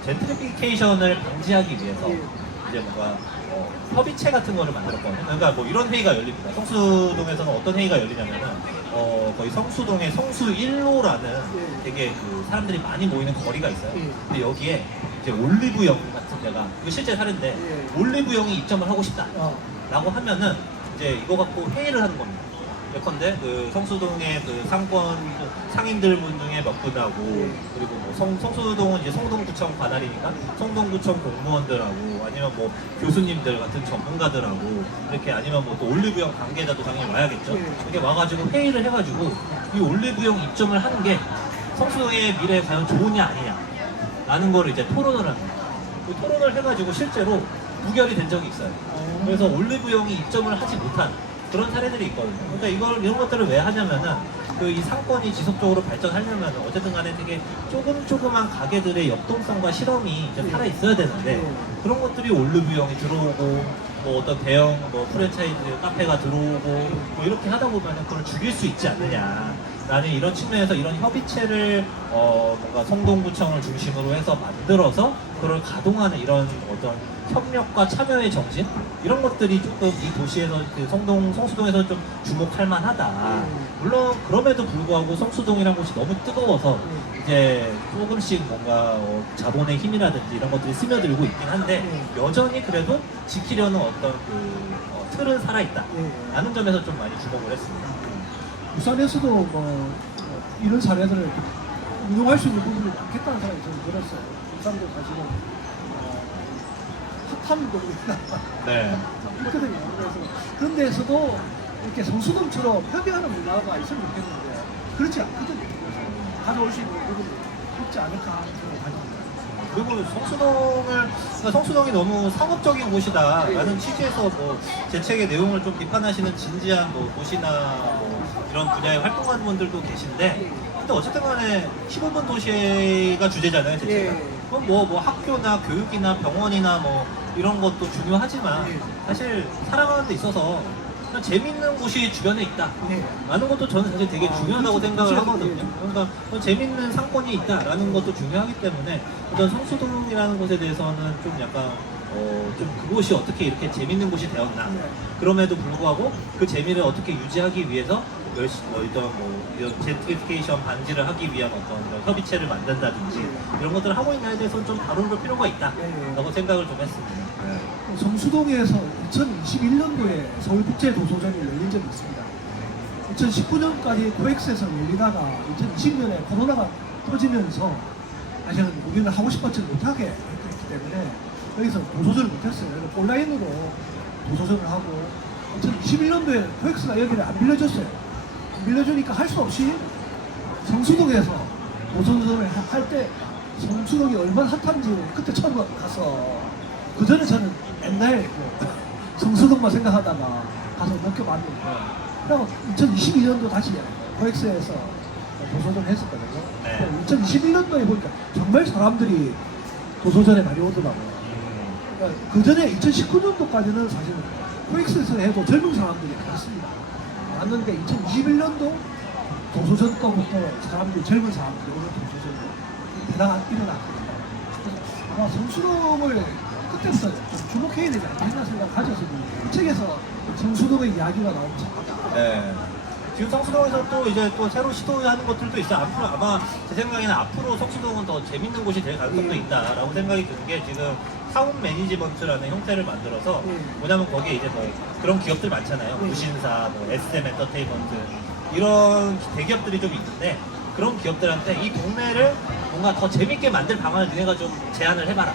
젠트리피케이션을 방지하기 위해서 예. 이제 뭔가 협의체 같은 거를 만들었거든요. 그러니까 뭐 이런 회의가 열립니다. 성수동에서는 어떤 회의가 열리냐면은 거의 성수동의 성수 1로라는 예. 되게 그 사람들이 많이 모이는 거리가 있어요. 예. 근데 여기에 이제 올리브영 같은 데가 이거 실제 사례인데 예. 올리브영이 입점을 하고 싶다. 어. 라고 하면은 이제 이거 갖고 회의를 하는 겁니다. 예컨대 그 성수동의 그 상권 상인들 분 중에 몇 분하고 그리고 뭐 성수동은 이제 성동구청 관할이니까 성동구청 공무원들하고 아니면 뭐 교수님들 같은 전문가들하고 이렇게 아니면 뭐 또 올리브영 관계자도 당연히 와야겠죠. 이렇게 와가지고 회의를 해가지고 이 올리브영 입점을 하는 게 성수동의 미래에 과연 좋으냐 아니냐 라는 거를 이제 토론을 합니다. 그 토론을 해가지고 실제로 부결이 된 적이 있어요. 그래서 올리브영이 입점을 하지 못한 그런 사례들이 있거든요. 그러니까 이런 것들을 왜 하냐면은 그 이 상권이 지속적으로 발전하려면 어쨌든 간에 되게 조그만 가게들의 역동성과 실험이 이제 살아 있어야 되는데 그런 것들이 올리브영이 들어오고 뭐 어떤 대형 뭐 프랜차이즈 카페가 들어오고 뭐 이렇게 하다 보면은 그걸 죽일 수 있지 않느냐. 라는 이런 측면에서 이런 협의체를 뭔가 성동구청을 중심으로 해서 만들어서 그걸 가동하는 이런 어떤 협력과 참여의 정신 이런 것들이 조금 이 도시에서 그 성수동에서 좀 주목할 만하다. 물론 그럼에도 불구하고 성수동이라는 곳이 너무 뜨거워서 이제 조금씩 뭔가 자본의 힘이라든지 이런 것들이 스며들고 있긴 한데 여전히 그래도 지키려는 어떤 그 틀은 살아있다. 라는 점에서 좀 많이 주목을 했습니다. 부산에서도 뭐 이런 사례들을 운용할 수 있는 부분이 많겠다는 생각이 저는 들었어요. 부산도 사실은 핫한 동네가 네. 있거든요. 그래서 그런 데에서도 이렇게 성수동처럼 협의하는 문화가 있으면 좋겠는데 그렇지 않거든요. 그래서 가져올 수 있는 부분이 있지 않을까 하는 생각을 가집니다. 그리고 그러니까 성수동이 너무 상업적인 곳이다라는 취지에서 뭐 제 책의 내용을 좀 비판하시는 진지한 뭐 도시나 뭐 이런 분야에 활동하는 분들도 계신데, 근데 어쨌든 간에 15분 도시가 주제잖아요, 제 책은. 그럼 뭐 학교나 교육이나 병원이나 뭐 이런 것도 중요하지만 사실 살아가는 데 있어서 그냥 재밌는 곳이 주변에 있다. 라는 것도 저는 사실 되게 중요하다고 생각을 하거든요. 그러니까 재밌는 상권이 있다라는 것도 중요하기 때문에 어떤 성수동이라는 곳에 대해서는 좀 약간 좀 그곳이 어떻게 이렇게 재밌는 곳이 되었나. 그럼에도 불구하고 그 재미를 어떻게 유지하기 위해서 이런 젠트리피케이션 방지를 하기 위한 어떤 이런 협의체를 만든다든지 이런 것들을 하고 있냐에 대해서는 좀 다룰 필요가 있다라고 생각을 좀 했습니다. 성수동에서 2021년도에 서울국제도서전이 열린 적이 있습니다. 2019년까지 코엑스에서 열리다가 2020년에 코로나가 터지면서 사실은 우리는 하고 싶었지 못하게 했기 때문에 여기서 도서전을 못했어요. 그래서 온라인으로 도서전을 하고 2021년도에 코엑스가 여기를 안 빌려줬어요. 안 빌려주니까 할 수 없이 성수동에서 도서전을 할 때 성수동이 얼마나 핫한지 그때 처음 가서 그 전에 저는 옛날 성수동만 생각하다가 가서 느껴봤는데 그리고 2022년도 다시 코엑스에서 도서전을 했었거든요. 네. 2021년도에 보니까 정말 사람들이 도서전에 많이 오더라고요. 그러니까 그 전에 2019년도까지는 사실 코엑스에서 해도 젊은 사람들이 많았습니다. 왔는데 2021년도 도서전 때부터 사람들이 젊은 사람들이 오는 도서전이 대단한 일어났거든요. 그래서 아마 성수동을 그때부터 좀 주목해야 되지 않겠나 생각 가져서 이 책에서 성수동의 이야기가 나오면 참 네. 지금 성수동에서 또 이제 또 새로 시도하는 것들도 있어요. 앞으로 아마 제 생각에는 앞으로 성수동은 더 재밌는 곳이 될 가능성도 있다라고 생각이 드는 게 지금 사업 매니지먼트라는 형태를 만들어서 뭐냐면 거기에 이제 뭐 그런 기업들 많잖아요. 무신사, 뭐 SM 엔터테인먼트 이런 대기업들이 좀 있는데 그런 기업들한테 이 동네를 뭔가 더 재밌게 만들 방안을 니네가 좀 제안을 해봐라.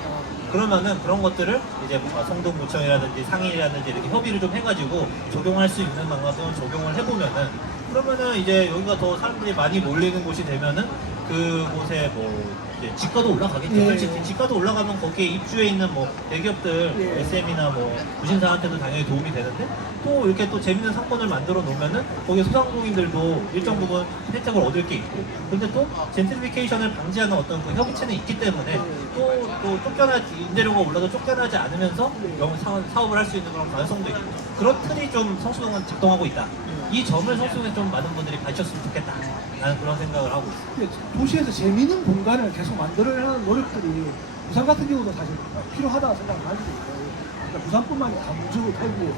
그러면은 그런 것들을 이제 뭐 성동구청이라든지 상인이라든지 이렇게 협의를 좀 해가지고 적용할 수 있는 방법은 적용을 해보면은 그러면은 이제 여기가 더 사람들이 많이 몰리는 곳이 되면은 그곳에 뭐 이제 집가도 올라가겠죠. 예. 솔직히 집가도 올라가면 거기에 입주해 있는 뭐 대기업들 뭐 예. SM이나 뭐 무신사한테도 당연히 도움이 되는데 또 이렇게 또 재밌는 상권을 만들어 놓으면은 거기 소상공인들도 일정 부분 혜택을 얻을 게 있고 근데 또 젠트리피케이션을 방지하는 어떤 그 협의체는 있기 때문에 또 쫓겨나지 임대료가 올라도 쫓겨나지 않으면서 사업을 할 수 있는 그런 가능성도 있고 그런 틀이 좀 성수동은 작동하고 있다. 이 점을 성수동에 좀 많은 분들이 봐주셨으면 좋겠다. 나는 그런 생각을 하고 있어요. 도시에서 재미있는 공간을 계속 만들어내는 노력들이 부산 같은 경우도 사실 필요하다 생각을 가지고 있고 그러니까 부산뿐만 아니라 광주, 대구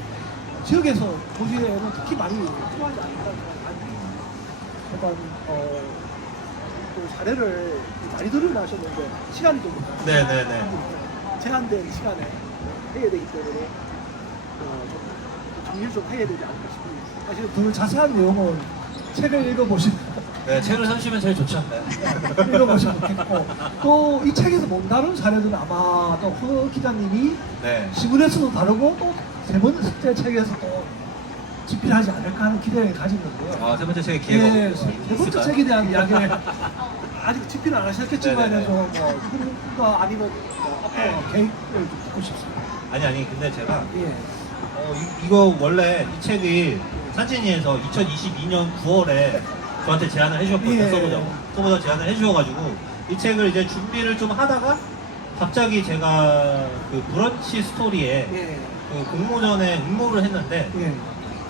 지역에서 도시에는 특히 많이 필요하지 않을까 생각을 가지고 있습니다. 그러니까 또 사례를 많이 들어나셨는데 시간이 좀 네네네. 제한된 시간에 해야 되기 때문에 좀 정리를 좀 해야 되지 않을까 싶습니다. 사실 그 자세한 내용은 책을 읽어보시면 네, 책을 사주시면 제일 좋죠. 네. 읽어보시면 좋겠고 또 이 책에서 못 다룬 사례들은 아마 또 허 기자님이 네. 신문에서도 다루고 또 세 번째 책에서 또 집필하지 않을까 하는 기대를 가지는데요. 아, 세 번째 책의 기회가 예, 세 번째 있을까요? 책에 대한 이야기를 아직 집필은 안 하셨겠지만 네네네. 뭐 그런가 아니면 뭐 앞으로 네. 계획을 좀 듣고 싶습니다. 아니 근데 제가 예. 이거 원래 이 책이 산진이에서 2022년 9월에 저한테 제안을 해주셨거든요. 예. 써보자고 제안을 해주셔가지고 이 책을 이제 준비를 좀 하다가 갑자기 제가 그 브런치 스토리에 예. 그 공모전에 응모를 했는데 예.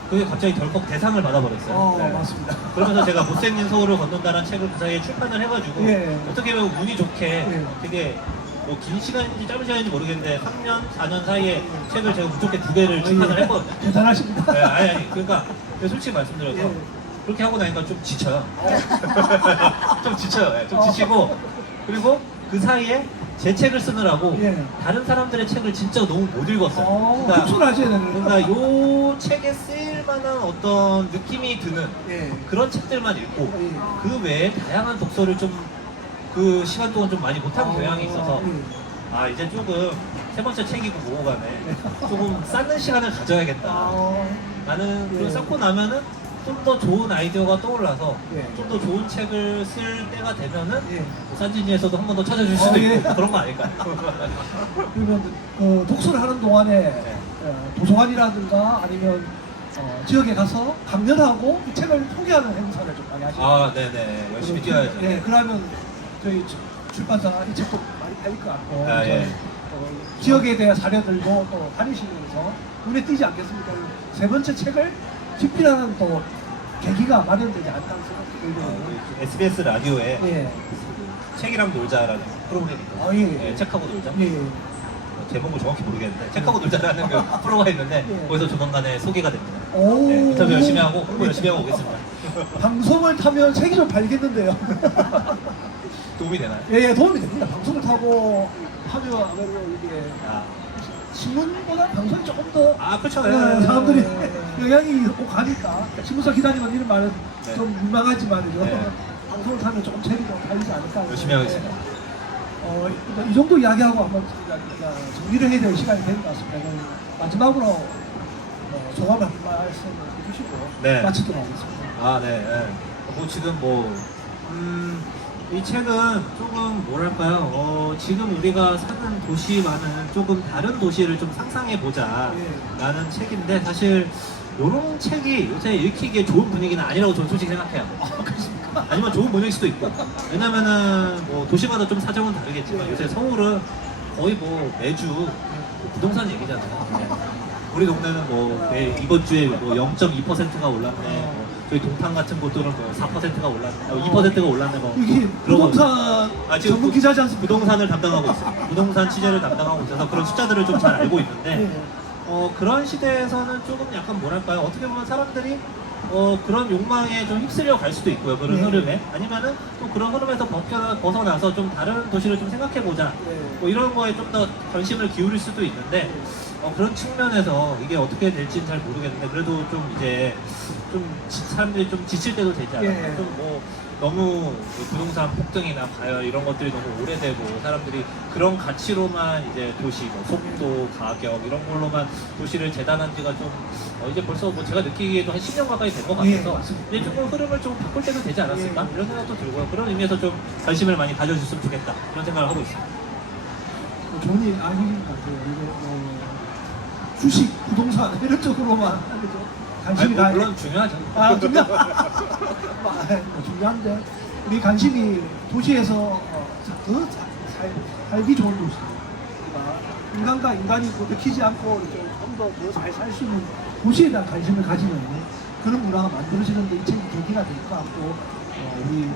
그게 갑자기 덜컥 대상을 받아버렸어요. 네. 맞습니다. 그러면서 제가 못생긴 서울을 걷는다는 책을 그 사이에 출판을 해가지고 예. 어떻게 보면 운이 좋게 예. 되게 뭐 긴 시간인지 짧은 시간인지 모르겠는데 3년, 4년 사이에 책을 제가 운 좋게 2개를 출판을 했거든요. 대단하십니다. 네, 아니 그러니까 솔직히 말씀드려서 예. 그렇게 하고 나니까 좀 지쳐요. 좀 지쳐요. 예, 좀 지치고 그리고 그 사이에 제 책을 쓰느라고 예. 다른 사람들의 책을 진짜 너무 못 읽었어요. 흡수를 하셔야 되는 그러니까 요 책에 쓰일 만한 어떤 느낌이 드는 예. 그런 책들만 읽고 예. 그 외에 다양한 독서를 좀 그 시간 동안 좀 많이 못한 경향이 있어서 예. 아 이제 조금 세 번째 책이고 뭐고 간에 조금 쌓는 시간을 가져야겠다 라는 예. 그걸 쌓고 나면은 좀 더 좋은 아이디어가 떠올라서 예. 좀 더 좋은 책을 쓸 때가 되면은 예. 산진이에서도 한 번 더 찾아줄 수도 예. 있고 그런 거 아닐까요? 그러면 그 독서를 하는 동안에 도서관이라든가 아니면 지역에 가서 강연하고 이 책을 소개하는 행사를 좀 많이 하시죠. 아 네네 열심히 뛰어야죠. 예, 그러면 저희 출판사 이 책도 많이 팔릴 것 같고 아, 예. 지역에 대한 사례들도 또 다니시면서 눈에 띄지 않겠습니까? 세 번째 책을 집필하는 또 계기가 마련되지 않다는 생각이 들고요. SBS 라디오에 예. 책이랑 놀자라는 프로그램이 있거든요. 아, 예. 예, 책하고 놀자. 예. 제목을 정확히 모르겠는데 책하고 놀자라는 그 프로가 있는데 예. 거기서 조만간에 소개가 됩니다. 오. 네, 인터뷰 열심히 하고 홍보 열심히 하고 오겠습니다. 방송을 타면 책이 좀 팔겠는데요. 도움이 되나요? 예, 도움이 됩니다. 방송을 타고 하면 아무래도 이게 아, 신문보다 방송이 조금 더 그렇죠. 사람들이 영향이 있고 가니까 신문사 기다리면 이런 말은 네. 좀 민망하지만요. 네. 방송을 타면 조금 책이 좀 팔리지 않을까. 열심히 하겠습니다. 일단 이 정도 이야기하고 한번 정리를 해야 될 시간이 된 것 같습니다. 그럼 마지막으로 소감을 한 말씀 해주시고 네. 마치도록 하겠습니다. 아, 네. 네. 뭐 지금 이 책은 조금 뭐랄까요? 지금 우리가 사는 도시와는 조금 다른 도시를 좀 상상해 보자 예. 라는 책인데 사실 이런 책이 요새 읽히기에 좋은 분위기는 아니라고 저는 솔직히 생각해요. 그렇습니까? 아니면 좋은 분위기일 수도 있고 왜냐면은 뭐 도시마다 좀 사정은 다르겠지만 요새 서울은 거의 뭐 매주 부동산 얘기잖아요. 네. 우리 동네는 뭐 이번 주에 뭐 0.2%가 올랐네. 뭐 저희 동탄 같은 곳들은 뭐 4%가 올랐네. 2%가 올랐네. 뭐 이게 그런 거. 부동산 지금 전문 기자지 않습니까? 부동산을 담당하고 있어요. 부동산 취재를 담당하고 있어서 그런 숫자들을 좀 잘 알고 있는데 그런 시대에서는 조금 약간 뭐랄까요? 어떻게 보면 사람들이 그런 욕망에 좀 휩쓸려 갈 수도 있고요. 그런 네. 흐름에. 아니면은 또 그런 흐름에서 벗어나서 좀 다른 도시를 좀 생각해보자. 네. 뭐 이런 거에 좀 더 관심을 기울일 수도 있는데 그런 측면에서 이게 어떻게 될지는 잘 모르겠는데 그래도 좀 이제 사람들이 좀 지칠 때도 되지 않아요? 예. 좀 뭐 너무 그 부동산 폭등이나 가열 이런 것들이 너무 오래되고 사람들이 그런 가치로만 이제 도시 뭐 속도, 가격 이런 걸로만 도시를 재단한 지가 좀 이제 벌써 뭐 제가 느끼기에도 한 10년 가까이 된 것 예, 같아서 맞습니다. 이제 조금 흐름을 좀 바꿀 때도 되지 않았을까? 예. 이런 생각도 들고요. 그런 의미에서 좀 관심을 많이 가져주셨으면 좋겠다 이런 생각을 하고 있습니다. 좋은 일 아닌 것 같아요. 이게 주식, 부동산 이런 쪽으로만 그죠? 관심이 뭐 가. 물론 중요하죠. 중요한데 우리 관심이 도시에서 더 살기 좋은 도시. 인간과 인간이 부딪히지 않고 이렇게 좀 더 잘 살 수 있는 도시에 대한 관심을 가지는 그런 문화가 만들어지는데 이 책이 계기가 될 것 같고 우리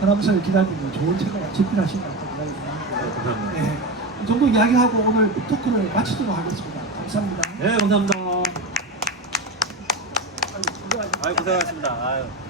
서남설 기자님이 좋은 책을 집필하신 것 같다고 생각이 듭니다. 네, 이 정도 이야기하고 오늘 토크를 마치도록 하겠습니다. 감사합니다. 네, 감사합니다. 아이고, 수고하셨습니다. 고생하셨습니다.